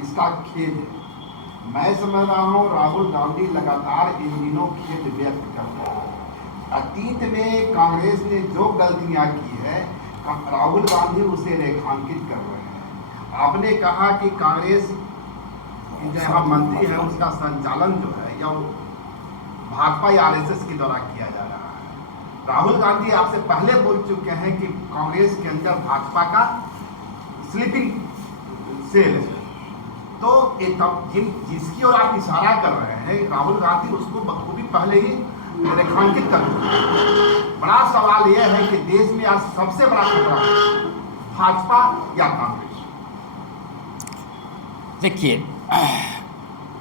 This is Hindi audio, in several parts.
इसका खेद है। मैं समझ रहा हूँ राहुल गांधी लगातार इन दिनों खेद व्यक्त कर रहे हैं। अतीत में कांग्रेस ने जो गलतियां की है राहुल गांधी उसे रेखांकित कर रहे हैं। आपने कहा कि कांग्रेस जहाँ मंत्री है उसका संचालन जो है या भाजपा या आरएसएस के द्वारा किया जा रहा है। राहुल गांधी आपसे पहले बोल चुके हैं कि कांग्रेस के अंदर भाजपा का स्लीपिंग सेल है। तो जिसकी ओर आप इशारा कर रहे हैं राहुल गांधी उसको बखूबी पहले ही रेखांकित कर रहे। बड़ा सवाल यह है कि देश में आज सबसे बड़ा खतरा भाजपा या कांग्रेस। देखिए,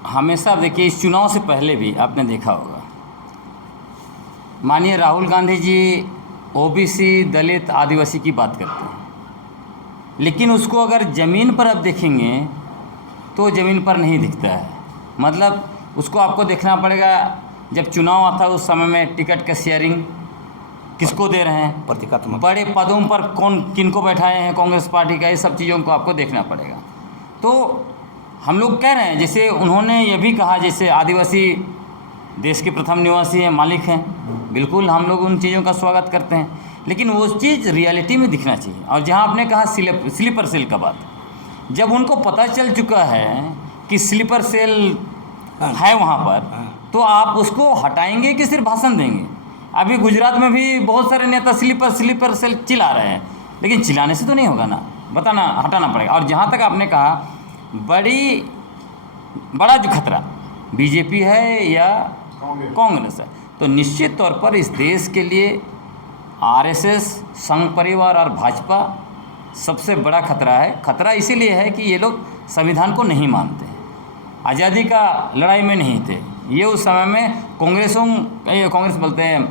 हमेशा देखिए इस चुनाव से पहले भी आपने देखा होगा, माननीय राहुल गांधी जी ओबीसी, दलित, आदिवासी की बात करते हैं, लेकिन उसको अगर ज़मीन पर आप देखेंगे तो ज़मीन पर नहीं दिखता है। मतलब उसको आपको देखना पड़ेगा, जब चुनाव आता है उस समय में टिकट का शेयरिंग किसको दे रहे हैं, प्रतीकात्मक बड़े पदों पर कौन किनको बैठाए हैं कांग्रेस पार्टी का, ये सब चीज़ों को आपको देखना पड़ेगा। तो हम लोग कह रहे हैं, जैसे उन्होंने ये भी कहा जैसे आदिवासी देश के प्रथम निवासी हैं, मालिक हैं, बिल्कुल हम लोग उन चीज़ों का स्वागत करते हैं, लेकिन वो चीज़ रियलिटी में दिखना चाहिए। और जहाँ आपने कहा स्लीपर सेल का बात, जब उनको पता चल चुका है कि स्लीपर सेल है वहाँ पर, तो आप उसको हटाएंगे कि सिर्फ भाषण देंगे? अभी गुजरात में भी बहुत सारे नेता स्लीपर सेल चिल्ला रहे हैं, लेकिन चिल्लाने से तो नहीं होगा ना, बताना हटाना पड़ेगा। और जहाँ तक आपने कहा बड़ा जो खतरा बीजेपी है या कांग्रेस है, तो निश्चित तौर पर इस देश के लिए आरएसएस, संघ परिवार और भाजपा सबसे बड़ा खतरा है। खतरा इसीलिए है कि ये लोग संविधान को नहीं मानते, आज़ादी का लड़ाई में नहीं थे ये। उस समय में कांग्रेस बोलते हैं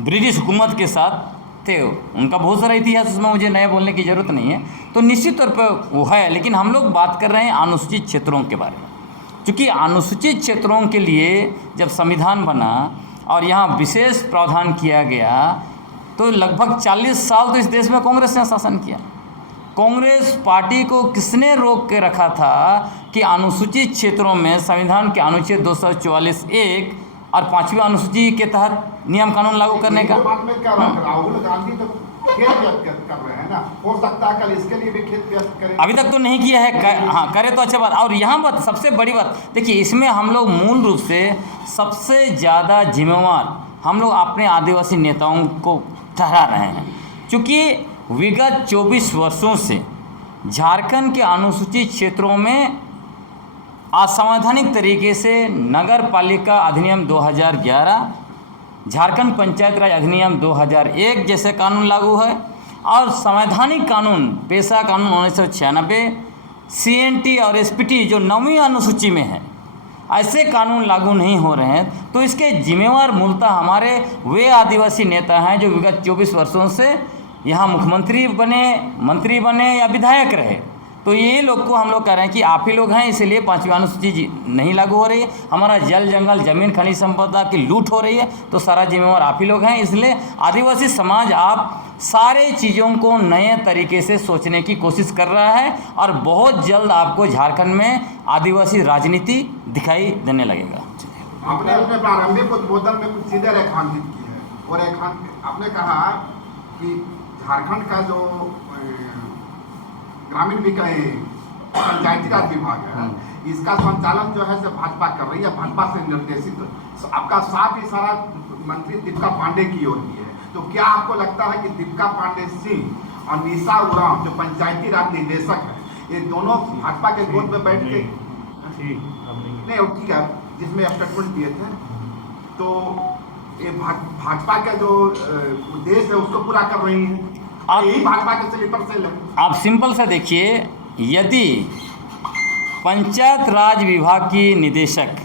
ब्रिटिश हुकूमत के साथ थे, उनका बहुत सारा इतिहास, उसमें मुझे नए बोलने की ज़रूरत नहीं है। तो निश्चित तौर पर वो है, लेकिन हम लोग बात कर रहे हैं अनुसूचित क्षेत्रों के बारे में। क्योंकि अनुसूचित क्षेत्रों के लिए जब संविधान बना और यहाँ विशेष प्रावधान किया गया, तो लगभग 40 साल तो इस देश में कांग्रेस ने शासन किया। कांग्रेस पार्टी को किसने रोक के रखा था कि अनुसूचित क्षेत्रों में संविधान के अनुच्छेद 244(1) और 5वीं अनुसूची के तहत नियम कानून लागू करने का? राहुल गांधी तो खेद व्यक्त कर रहे हैं ना, हो सकता है कल इसके लिए भी खेद व्यक्त करें। अभी तक तो नहीं किया है, हाँ करे तो अच्छा बात। और यहाँ बात सबसे बड़ी बात देखिए, इसमें हम लोग मूल रूप से सबसे ज़्यादा जिम्मेवार हम लोग अपने आदिवासी नेताओं को ठहरा रहे हैं, क्योंकि विगत 24 वर्षों से झारखंड के अनुसूचित क्षेत्रों में असंवैधानिक तरीके से नगर पालिका अधिनियम 2011, झारखंड पंचायत राज अधिनियम 2001 जैसे कानून लागू है, और संवैधानिक कानून पेशा कानून 1996, CNT और SPT जो 9वीं अनुसूची में है, ऐसे कानून लागू नहीं हो रहे हैं। तो इसके जिम्मेवार मूलतः हमारे वे आदिवासी नेता हैं जो विगत 24 वर्षों से यहाँ मुख्यमंत्री बने, मंत्री बने या विधायक रहे। तो ये लोग को हम लोग कह रहे हैं कि आप ही लोग हैं, इसलिए 5वीं अनुसूची नहीं लागू हो रही है, हमारा जल जंगल जमीन खनिज संपदा की लूट हो रही है, तो सारा जिम्मेवार आप ही लोग हैं। इसलिए आदिवासी समाज आप सारे चीज़ों को नए तरीके से सोचने की कोशिश कर रहा है, और बहुत जल्द आपको झारखंड में आदिवासी राजनीति दिखाई देने लगेगा। आपने अपने प्रारंभिक उद्बोधन में कुछ चीज़ें रेखांकित की है, और आपने कहा कि झारखंड का जो ग्रामीण पंचायती राज विभाग है, इसका संचालन जो है से भाजपा कर रही है, भाजपा से निर्देशित। आपका साफ इशारा मंत्री दीपिका पांडे की ओर भी है। तो क्या आपको लगता है कि दीपिका पांडे सिंह और निशा उरांव जो पंचायती राज निदेशक है, ये दोनों भाजपा के गोद में बैठ के नहीं ठीक है जिसमें स्टेटमेंट दिए थे, तो ये भाजपा का जो उद्देश्य है उसको पूरा कर रही है? यही भाजपा के स्लीपर सेल है। आप सिंपल सा देखिए, यदि पंचायत राज विभाग की निदेशक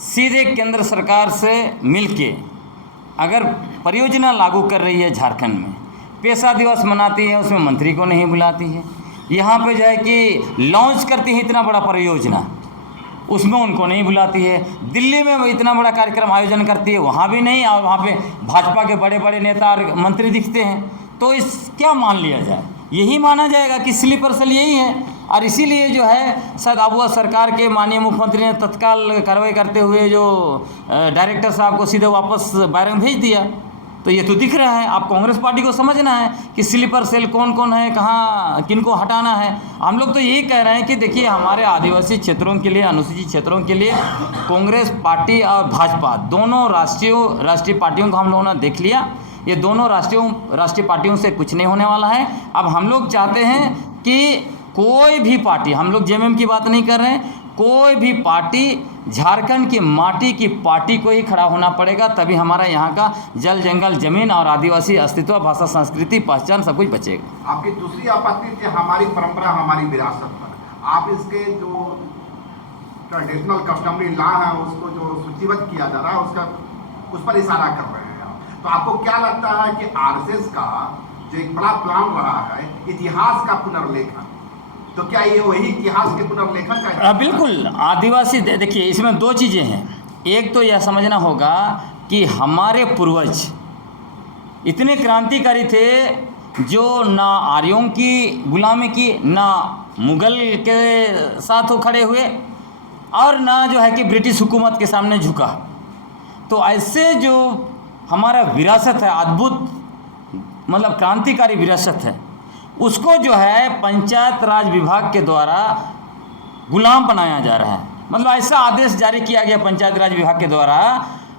सीधे केंद्र सरकार से मिलके अगर परियोजना लागू कर रही है झारखंड में, पेशा दिवस मनाती है, उसमें मंत्री को नहीं बुलाती है, यहाँ पे जो है कि लॉन्च करती है इतना बड़ा परियोजना, उसमें उनको नहीं बुलाती है, दिल्ली में इतना बड़ा कार्यक्रम आयोजन करती है, वहाँ भी नहीं, और वहाँ पे भाजपा के बड़े बड़े नेता और मंत्री दिखते हैं, तो इस क्या मान लिया जाए? यही माना जाएगा कि स्लीपर सेल यही है। और इसीलिए जो है शायद अब सरकार के माननीय मुख्यमंत्री ने तत्काल कार्रवाई करते हुए जो डायरेक्टर साहब को सीधे वापस बैरंग भेज दिया। तो ये तो दिख रहा है, आप कांग्रेस पार्टी को समझना है कि स्लीपर सेल कौन कौन है, कहाँ किनको हटाना है। हम लोग तो यही कह रहे हैं कि देखिए हमारे आदिवासी क्षेत्रों के लिए, अनुसूचित क्षेत्रों के लिए कांग्रेस पार्टी और भाजपा दोनों राष्ट्रीय पार्टियों को हम लोगों ने देख लिया। ये दोनों राष्ट्रीय पार्टियों से कुछ नहीं होने वाला है। अब हम लोग चाहते हैं कि कोई भी पार्टी, हम लोग जेएमएम की बात नहीं कर रहे हैं, कोई भी पार्टी झारखंड की माटी की पार्टी को ही खड़ा होना पड़ेगा, तभी हमारा यहाँ का जल जंगल जमीन और आदिवासी अस्तित्व, भाषा, संस्कृति, पहचान सब कुछ बचेगा। आपकी दूसरी आपत्ति थी हमारी परंपरा, हमारी विरासत पर। आप इसके जो ट्रेडिशनल कस्टमरी लॉ है उसको जो सूचीबद्ध किया जा रहा है उस पर इशारा कर रहे हैं। तो आपको क्या लगता है कि आरएसएस का जो एक बड़ा प्लान रहा है इतिहास का पुनर्लेखन, तो क्या ये वही इतिहास के पुनर्लेखन का? बिल्कुल। आदिवासी देखिए इसमें दो चीज़ें हैं। एक तो यह समझना होगा कि हमारे पूर्वज इतने क्रांतिकारी थे जो ना आर्यों की गुलामी की, ना मुगल के साथ वो खड़े हुए, और ना जो है कि ब्रिटिश हुकूमत के सामने झुका। तो ऐसे जो हमारा विरासत है, अद्भुत मतलब क्रांतिकारी विरासत है, उसको जो है पंचायत राज विभाग के द्वारा गुलाम बनाया जा रहा है। मतलब ऐसा आदेश जारी किया गया पंचायत राज विभाग के द्वारा,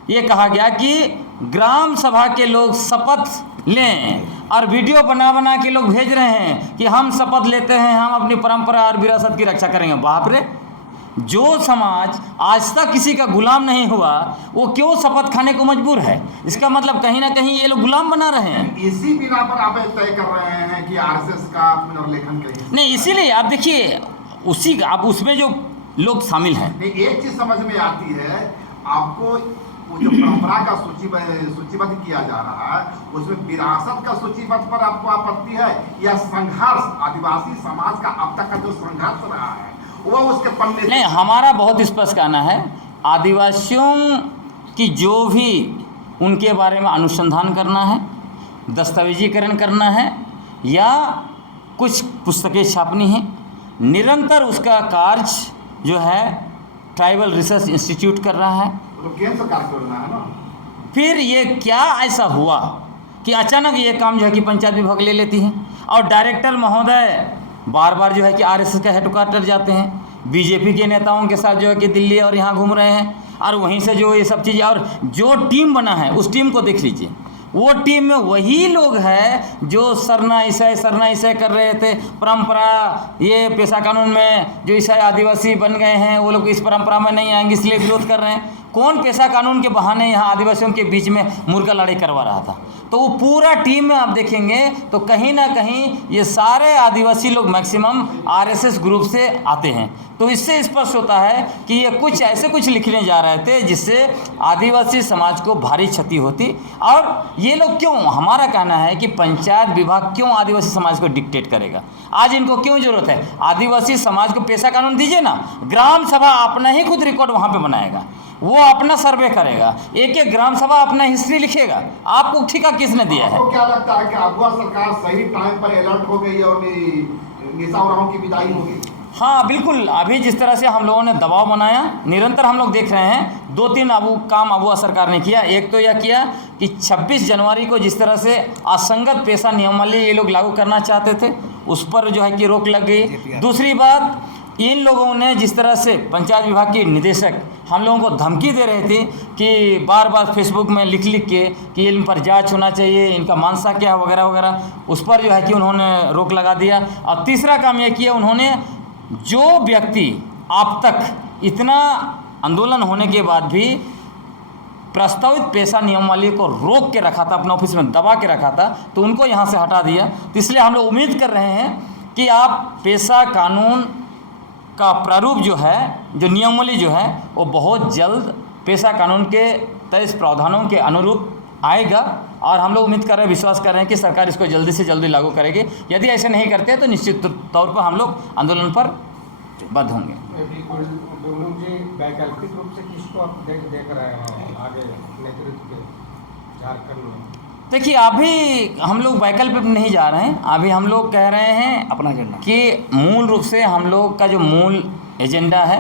ये कहा गया कि ग्राम सभा के लोग शपथ लें, और वीडियो बना बना के लोग भेज रहे हैं कि हम शपथ लेते हैं, हम अपनी परंपरा और विरासत की रक्षा करेंगे। बाप रे, जो समाज आज तक किसी का गुलाम नहीं हुआ वो क्यों शपथ खाने को मजबूर है? इसका मतलब कहीं ना कहीं ये लोग गुलाम बना रहे हैं। इसी बिना पर आप तय कर रहे हैं कि आरएसएस का पुनर्लेखन करें? नहीं, इसीलिए आप देखिए उसी आप उसमें जो लोग शामिल हैं। नहीं, एक चीज समझ में आती है आपको, वो जो परंपरा का सूचीबद्ध किया जा रहा है उसमें विरासत का सूचीबद्ध पर आपको आपत्ति है, या संघर्ष आदिवासी समाज का अब तक का जो संघर्ष रहा है वो उसके पन्ने? नहीं, हमारा बहुत स्पष्ट कहना है, आदिवासियों की जो भी उनके बारे में अनुसंधान करना है, दस्तावेजीकरण करना है, या कुछ पुस्तकें छापनी हैं, निरंतर उसका कार्य जो है ट्राइबल रिसर्च इंस्टीट्यूट कर रहा है। तो केंद्र सरकार करना है ना। फिर ये क्या ऐसा हुआ कि अचानक ये काम जो है कि पंचायत विभाग ले लेती है, और डायरेक्टर महोदय बार बार जो है कि आरएसएस का हेडक्वार्टर जाते हैं, बीजेपी के नेताओं के साथ जो है कि दिल्ली और यहाँ घूम रहे हैं, और वहीं से जो ये सब चीज़ें, और जो टीम बना है उस टीम को देख लीजिए, वो टीम में वही लोग हैं जो सरना ईसाई कर रहे थे। परंपरा, ये पेशा कानून में जो ईसाई आदिवासी बन गए हैं वो लोग इस परंपरा में नहीं आएंगे, इसलिए विरोध कर रहे हैं। कौन पेशा कानून के बहाने यहाँ आदिवासियों के बीच में मुर्गा लड़ाई करवा रहा था? तो वो पूरा टीम में आप देखेंगे तो कहीं ना कहीं ये सारे आदिवासी लोग मैक्सिमम आरएसएस ग्रुप से आते हैं। तो इससे स्पष्ट होता है कि ये कुछ लिखने जा रहे थे जिससे आदिवासी समाज को भारी क्षति होती। और ये लोग क्यों, हमारा कहना है कि पंचायत विभाग क्यों आदिवासी समाज को डिक्टेट करेगा? आज इनको क्यों जरूरत है? आदिवासी समाज को पेशा कानून दीजिए ना, ग्राम सभा अपना ही खुद रिकॉर्ड वहाँ पे बनाएगा, वो अपना सर्वे करेगा, एक एक ग्राम सभा अपना हिस्ट्री लिखेगा। आपको ठेका किसने दिया है? आपको क्या लगता है कि अगुआ सरकार सही टाइम पर अलर्ट हो गई और निशा उरांव की विदाई हो गई? हाँ बिल्कुल। अभी जिस तरह से हम लोगों ने दबाव बनाया, निरंतर हम लोग देख रहे हैं, 2-3 काम अगुआ सरकार ने किया। एक तो यह किया कि 26 जनवरी को जिस तरह से असंगत पेशा नियमावली ये लोग लागू करना चाहते थे उस पर जो है कि रोक लग गई। दूसरी बात, इन लोगों ने जिस तरह से पंचायत विभाग की निदेशक हम लोगों को धमकी दे रहे थे कि बार बार फेसबुक में लिख के कि इन पर जांच होना चाहिए, इनका मानसा क्या है वगैरह वगैरह, उस पर जो है कि उन्होंने रोक लगा दिया। और तीसरा काम यह किया उन्होंने, जो व्यक्ति अब तक इतना आंदोलन होने के बाद भी प्रस्तावित पेशा नियमावली को रोक के रखा था, अपने ऑफिस में दबा के रखा था, तो उनको यहाँ से हटा दिया। तो इसलिए हम लोग उम्मीद कर रहे हैं कि आप पेशा कानून का प्रारूप जो है, जो नियमावली जो है, वो बहुत जल्द पेशा कानून के 23 प्रावधानों के अनुरूप आएगा। और हम लोग उम्मीद कर रहे हैं, विश्वास कर रहे हैं कि सरकार इसको जल्दी से जल्दी लागू करेगी। यदि ऐसे नहीं करते तो निश्चित तौर पर हम लोग आंदोलन पर बद्ध होंगे। जी, वैकल्पिक रूप से किसको आप देख रहे हैं आगे नेतृत्व के झारखंड में? देखिए अभी हम लोग वैकल्पिक नहीं जा रहे हैं, अभी हम लोग कह रहे हैं अपना एजेंडा कि मूल रूप से हम लोग का जो मूल एजेंडा है,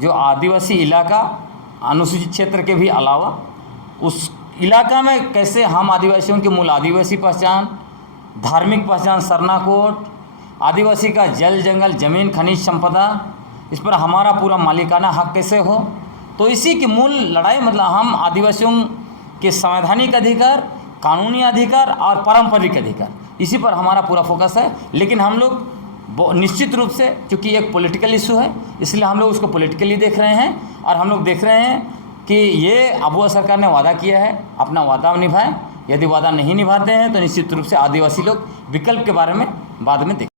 जो आदिवासी इलाका अनुसूचित क्षेत्र के भी अलावा उस इलाका में कैसे हम आदिवासियों की मूल आदिवासी पहचान, धार्मिक पहचान, सरना कोड, आदिवासी का जल जंगल जमीन खनिज संपदा, इस पर हमारा पूरा मालिकाना हक कैसे हो। तो इसी की मूल लड़ाई, मतलब हम आदिवासियों के संवैधानिक अधिकार, कानूनी अधिकार और पारंपरिक अधिकार, इसी पर हमारा पूरा फोकस है। लेकिन हम लोग निश्चित रूप से, चूँकि एक पॉलिटिकल इशू है, इसलिए हम लोग उसको पॉलिटिकली देख रहे हैं और हम लोग देख रहे हैं कि ये अबुआ सरकार ने वादा किया है, अपना वादा निभाएं। यदि वादा नहीं निभाते हैं तो निश्चित रूप से आदिवासी लोग विकल्प के बारे में बाद में देखें।